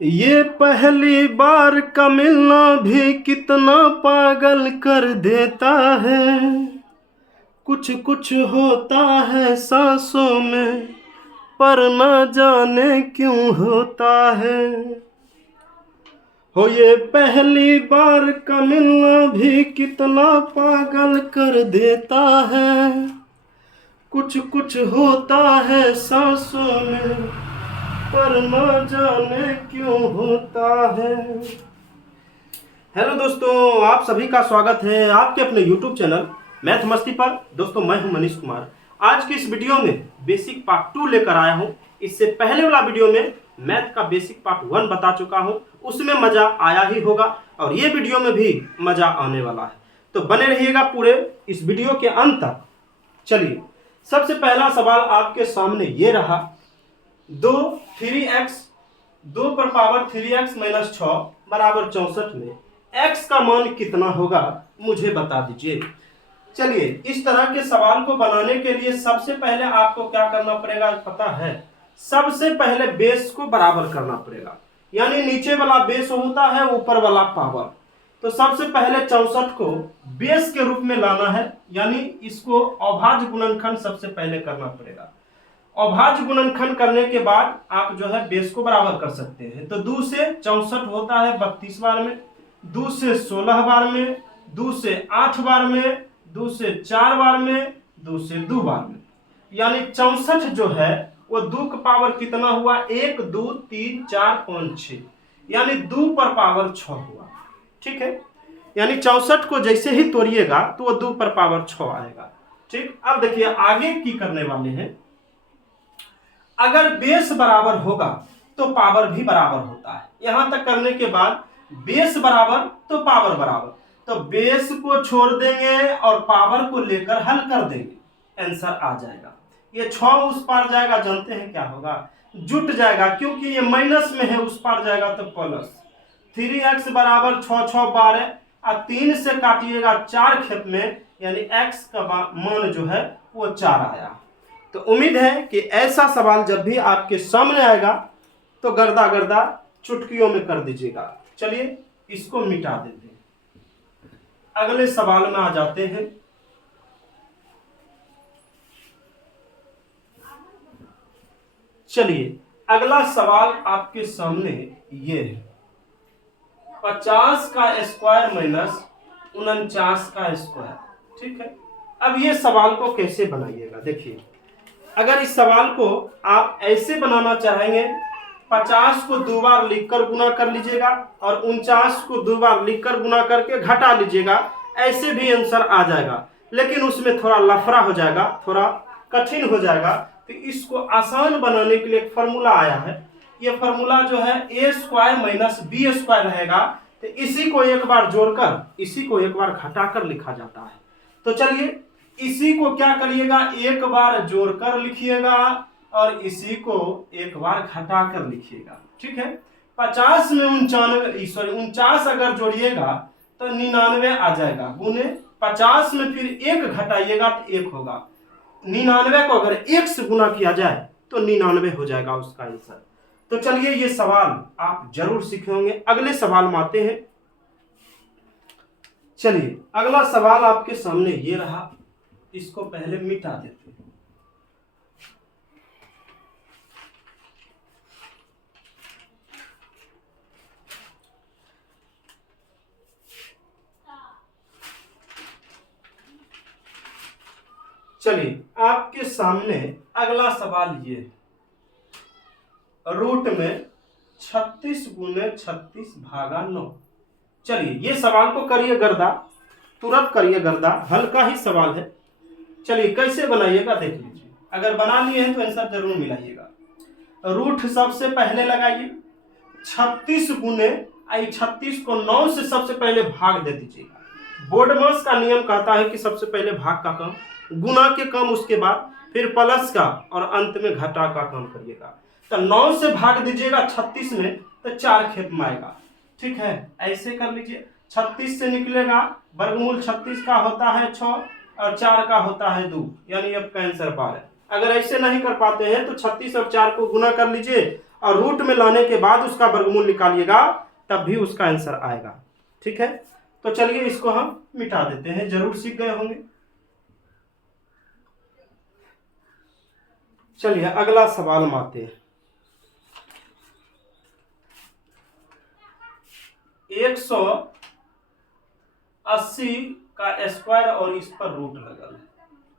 ये पहली बार का मिलना भी कितना पागल कर देता है। कुछ कुछ होता है सांसों में, पर न जाने क्यों होता है। हो ये पहली बार का मिलना भी कितना पागल कर देता है। कुछ कुछ होता है सांसों में, पर न जाने क्यों होता है। हेलो दोस्तों, आप सभी का स्वागत है आपके अपने यूट्यूब चैनल मैथ मस्ती पर। दोस्तों मैं हूं मनीष कुमार। आज की इस वीडियो में बेसिक पार्ट 2 लेकर आया हूं। इससे पहले वाला वीडियो में मैथ का बेसिक पार्ट 1 बता चुका हूं, उसमें मजा आया ही होगा और ये वीडियो में भी मजा आने वाला है। तो बने रहिएगा पूरे इस वीडियो के अंत तक। चलिए, सबसे पहला सवाल आपके सामने ये रहा। 2 पर पावर 3x माइनस 6 बराबर 64 में x का मान कितना होगा, मुझे बता दीजिए। चलिए, इस तरह के सवाल को बनाने के लिए सबसे पहले आपको क्या करना पड़ेगा पता है। सबसे पहले बेस को बराबर करना पड़ेगा, यानी नीचे वाला बेस होता है, ऊपर वाला पावर। तो सबसे पहले 64 को बेस के रूप में लाना है, यानी इसको अभाज्य गुणनखंड सबसे पहले करना पड़ेगा। अभाज्य गुणनखंड करने के बाद आप जो है बेस को बराबर कर सकते हैं। तो 2 से 64 होता है 32 बार में, 2 से 16 बार में, 2 से 8 बार में, 2 से 4 बार में, 2 से 2 बार में, यानी 64 जो है वो 2 का पावर कितना हुआ, 1 2 3 4 5 6, यानी 2 पर पावर 6 हुआ। ठीक है, यानी 64 को जैसे ही तोड़िएगा तो वो 2 पर पावर 6 आएगा। ठीक, अब देखिए आगे की करने वाले हैं। अगर बेस बराबर होगा तो पावर भी बराबर होता है। यहां तक करने के बाद बेस बराबर तो पावर बराबर, तो बेस को छोड़ देंगे और पावर को लेकर हल कर देंगे, आंसर आ जाएगा। ये 6 उस पार जाएगा, जानते हैं क्या होगा, जुट जाएगा, क्योंकि ये माइनस में है, उस पार जाएगा तो प्लस। 3x बराबर 6 6 12, अब 3 से काटिएगा 4 खेप में, यानी x का मान जो है वो 4 आया। तो उम्मीद है कि ऐसा सवाल जब भी आपके सामने आएगा तो गर्दा गर्दा चुटकियों में कर दीजिएगा। चलिए, इसको मिटा देते हैं, अगले सवाल में आ जाते हैं। चलिए, अगला सवाल आपके सामने ये है। 50 का स्क्वायर माइनस 49 का स्क्वायर। ठीक है, अब ये सवाल को कैसे बनाइएगा, देखिए। अगर इस सवाल को आप ऐसे बनाना चाहेंगे, 50 को 2 बार लिखकर गुना कर लीजिएगा और 49 को 2 बार लिखकर गुना करके घटा लीजिएगा, ऐसे भी आंसर आ जाएगा। लेकिन उसमें थोड़ा लफड़ा हो जाएगा, थोड़ा कठिन हो जाएगा। तो इसको आसान बनाने के लिए एक फॉर्मूला आया है। ये फॉर्मूला जो है a square minus B square रहेगा। तो इसी को एक बार जोड़कर, इसी को एक बार घटाकर लिखा जाता है। तो चलिए, इसी को क्या करिएगा, एक बार जोड़कर लिखिएगा और इसी को एक बार घटाकर लिखिएगा। ठीक है, 50 में 49 अगर जोड़िएगा तो 99 आ जाएगा, गुने 50 में फिर 1 घटाइएगा तो 1 होगा। 99 को अगर 1 से गुना किया जाए तो 99 हो जाएगा उसका आंसर। तो चलिए, ये सवाल आप जरूर सीखे होंगे। अगले सवाल में आते हैं। चलिए, अगला सवाल आपके सामने ये रहा, इसको पहले मिटा देते हैं। चलिए, आपके सामने अगला सवाल ये, रूट में 36 गुने 36 भागा 9। चलिए, ये सवाल को करिए गर्दा, तुरंत करिए गर्दा, हल्का ही सवाल है। चलिए, कैसे बनाइएगा देख लीजिए। अगर बना लिए हैं तो आंसर जरूर मिलाइएगा। रूट सबसे पहले लगाइए, 36 गुने 36 को 9 से सबसे पहले भाग दे दीजिएगा। बोर्डमास का नियम कहता है कि सबसे पहले भाग का काम, गुना के काम उसके बाद, फिर प्लस का और अंत में घटा का काम करिएगा। तो 9 से भाग दीजिएगा 36 में तो 4 खेप में आएगा। ठीक है, ऐसे कर लीजिए। 36 से निकलेगा, वर्गमूल 36 का होता है 6 और 4 का होता है 2, यानी अब का आंसर 12 है। अगर ऐसे नहीं कर पाते हैं तो 36 और 4 को गुना कर लीजिए और रूट में लाने के बाद उसका वर्गमूल निकालिएगा, तब भी उसका आंसर आएगा। ठीक है, तो चलिए इसको हम मिटा देते हैं, जरूर सीख गए होंगे। चलिए अगला सवाल में आते हैं। 180 का स्क्वायर और इस पर रूट लगल,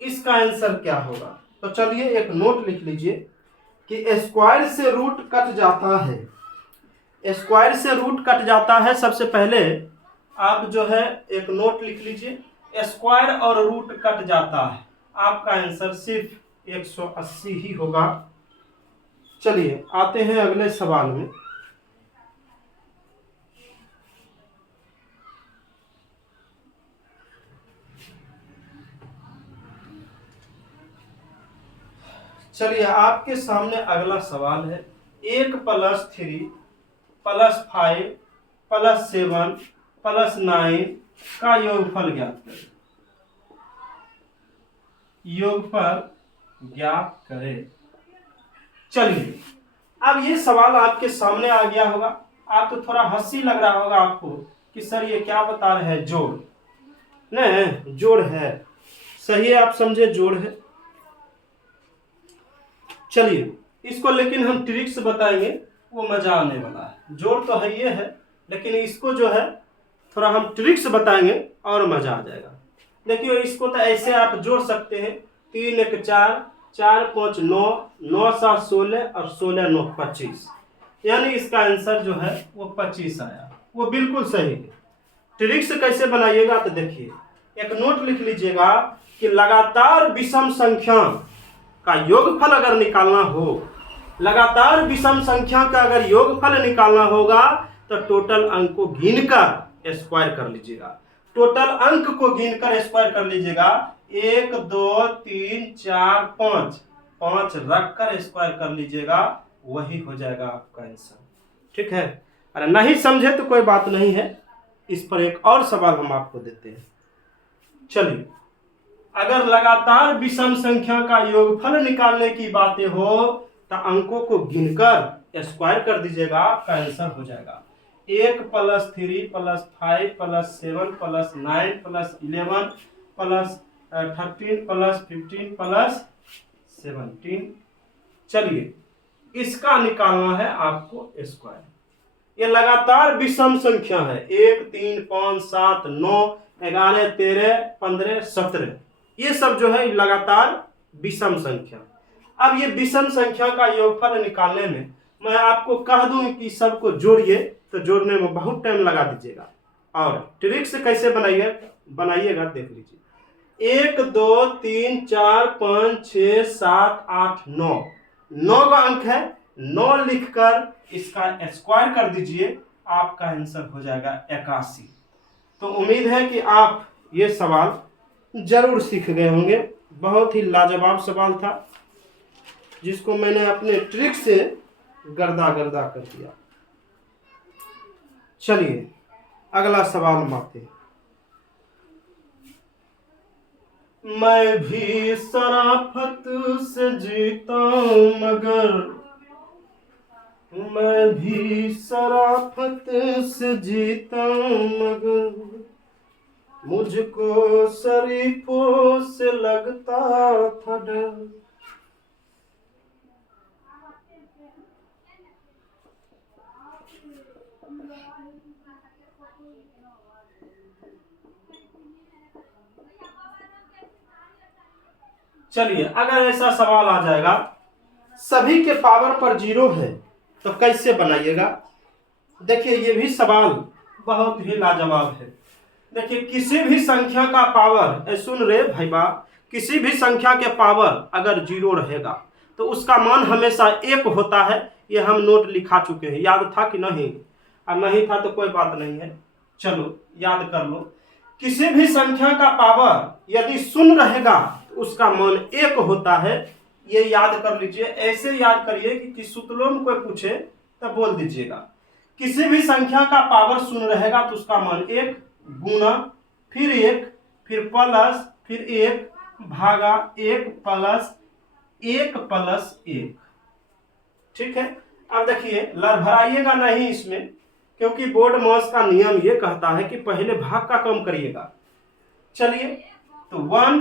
इसका आंसर क्या होगा? तो चलिए एक नोट लिख लीजिए कि स्क्वायर से रूट कट जाता है, स्क्वायर से रूट कट जाता है। सबसे पहले आप जो है एक नोट लिख लीजिए, स्क्वायर और रूट कट जाता है, आपका आंसर सिर्फ 180 ही होगा। चलिए आते हैं अगले सवाल में। चलिए आपके सामने अगला सवाल है, 1+3 +5 +7 +9 का योगफल ज्ञात करें। योगफल ज्ञात करें। चलिए अब ये सवाल आपके सामने आ गया होगा, आप तो थोड़ा हंसी लग रहा होगा आपको कि सर ये क्या बता रहे हैं, जोड़ नहीं, जोड़ है, सही है, आप समझे जोड़ है। चलिए इसको लेकिन हम ट्रिक्स बताएंगे, वो मजा आने वाला है। जोड़ तो है ये है, लेकिन इसको जो है थोड़ा हम ट्रिक्स बताएंगे और मजा आ जाएगा। देखिए इसको तो ऐसे आप जोड़ सकते हैं, 3 1 4, 4 5 9, 9 7 16 और 16 9 25, यानी इसका आंसर जो है वो 25 आया, वो बिल्कुल सही है। ट्रिक्स कैसे बनाइएगा तो देखिए, एक नोट लिख लीजिएगा कि लगातार विषम संख्या का योगफल अगर निकालना हो, लगातार विषम संख्या का अगर योगफल निकालना होगा तो टोटल अंक को गिनकर स्क्वायर कर लीजिएगा, टोटल अंक को गिनकर स्क्वायर कर लीजिएगा। 1 2 3 4 5, 5 रखकर स्क्वायर कर लीजिएगा, वही हो जाएगा आपका आंसर। ठीक है, अरे नहीं समझे तो कोई बात नहीं है, इस पर एक और सवाल हम आपको देते हैं। चलिए अगर लगातार विषम संख्या का योगफल निकालने की बातें हो तो अंकों को गिनकर स्क्वायर कर दीजिएगा, आपका आंसर हो जाएगा 1 + 3 + 5 + 7 + 9 + 11 + 13 + 15 + 17। चलिए इसका निकालना है आपको स्क्वायर। ये लगातार विषम संख्या है, 1 3 5 7 9 11 13 15 17, ये सब जो है लगातार विषम संख्या। अब ये विषम संख्या का योगफल निकालने में मैं आपको कह दूं कि सबको जोड़िए तो जोड़ने में बहुत टाइम लगा दीजिएगा, और ट्रिक्स कैसे बनाइएगा देख लीजिए। 1 2 3 4 5 6 7 8 9, 9 का अंक है, 9 लिखकर इसका स्क्वायर कर दीजिए, आपका आंसर हो जाएगा 81। तो उम्मीद है कि आप ये सवाल जरूर सीख गए होंगे, बहुत ही लाजवाब सवाल था जिसको मैंने अपने ट्रिक से गर्दा गर्दा कर दिया। चलिए अगला सवाल में आते हैं। मैं भी शराफत से जीता हूं मगर, मैं भी शराफत से जीता हूं मगर, मुझको शरीफों से लगता था डर। चलिए अगर ऐसा सवाल आ जाएगा, सभी के पावर पर 0 है तो कैसे बनाइएगा? देखिए ये भी सवाल बहुत ही लाजवाब है। देखिए किसी भी संख्या का पावर, सुन रहे भाई बा, किसी भी संख्या के पावर अगर 0 रहेगा तो उसका मान हमेशा 1 होता है। ये हम नोट लिखा चुके हैं, याद था कि नहीं? और नहीं था तो कोई बात नहीं है, चलो याद कर लो। किसी भी संख्या का पावर यदि 0 रहेगा तो उसका मान 1 होता है, ये याद कर लीजिए। ऐसे याद करिए कि सूत्रों में कोई पूछे तब बोल दीजिएगा। किसी भी संख्या का पावर 0 रहेगा तो उसका मान 1 गुना फिर 1 फिर प्लस फिर 1 भागा 1 प्लस 1 प्लस 1। ठीक है, अब देखिए लड़भड़ाइएगा नहीं इसमें, क्योंकि बोर्ड मास का नियम ये कहता है कि पहले भाग का कम करिएगा। चलिए तो 1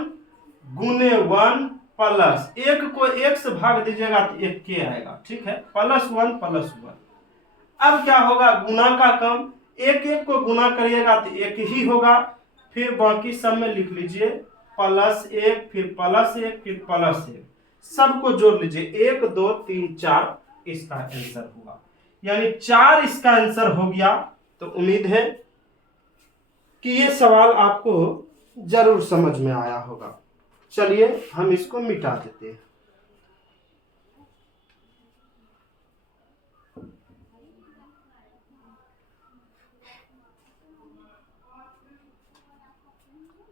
गुने 1 प्लस 1 को 1 से भाग दीजिएगा तो 1 के आएगा, ठीक है, +1 +1। अब क्या होगा, गुना का कम, 1 को गुना करिएगा तो 1 ही होगा, फिर बाकी सब में लिख लीजिए +1 फिर +1 फिर +1, सबको जोड़ लीजिए 1 2 3 4, इसका आंसर होगा, यानी 4 इसका आंसर हो गया। तो उम्मीद है कि ये सवाल आपको जरूर समझ में आया होगा। चलिए हम इसको मिटा देते हैं।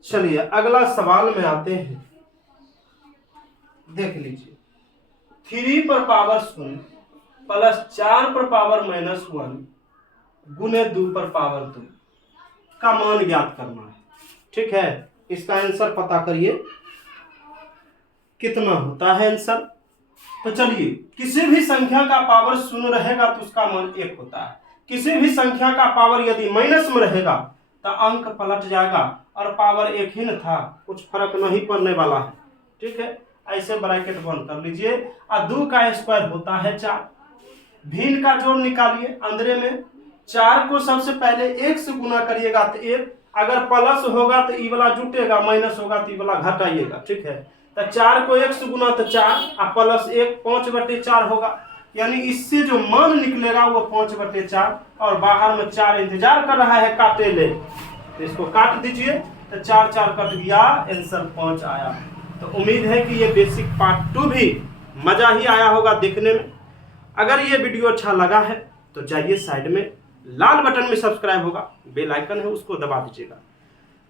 चलिए अगला सवाल में आते हैं, देख लीजिए 3 पर पावर 0 प्लस 4 पर पावर -1 गुने 2 पर पावर 2 का मान ज्ञात करना है, ठीक है। इसका आंसर पता करिए कितना होता है आंसर। तो चलिए किसी भी संख्या का पावर 0 रहेगा तो उसका मान 1 होता है, किसी भी संख्या का पावर यदि माइनस में रहेगा तो अंक पलट जाएगा और पावर 1 ही न था, कुछ फर्क नहीं पड़ने वाला है, ठीक है। ऐसे ब्रैकेट बंद कर लीजिए। और 2 का स्क्वायर होता है 4, भिन्न का जोड़ निकालिए, अंदर में 4 को सबसे पहले 1 से गुना करिएगा तो 1, अगर प्लस होगा तो ई वाला जुटेगा, माइनस होगा तो ई वाला घटाइएगा, ठीक है। तो 4 को 1 से गुना तो 4 और +1 5/4 होगा, यानी इससे जो मान निकलेगा वो 5/4, और बाहर में 4 इंतजार कर रहा है काटे ले, तो इसको काट दीजिए तो 4 4 कट गया, आंसर 5 आया। तो उम्मीद है कि ये बेसिक पार्ट 2 भी मजा ही आया होगा देखने में। अगर ये वीडियो अच्छा लगा है तो जाइए साइड में लाल बटन में सब्सक्राइब होगा, बेल आइकन है उसको दबा दीजिएगा,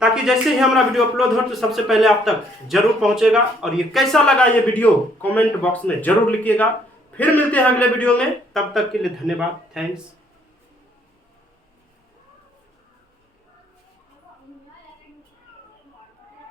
ताकि जैसे ही हमारा वीडियो अपलोड हो तो सबसे पहले आप तक जरूर पहुंचेगा। और ये कैसा लगा ये वीडियो कमेंट बॉक्स में जरूर लिखिएगा। फिर मिलते हैं अगले वीडियो में, तब तक के लिए धन्यवाद, थैंक्स।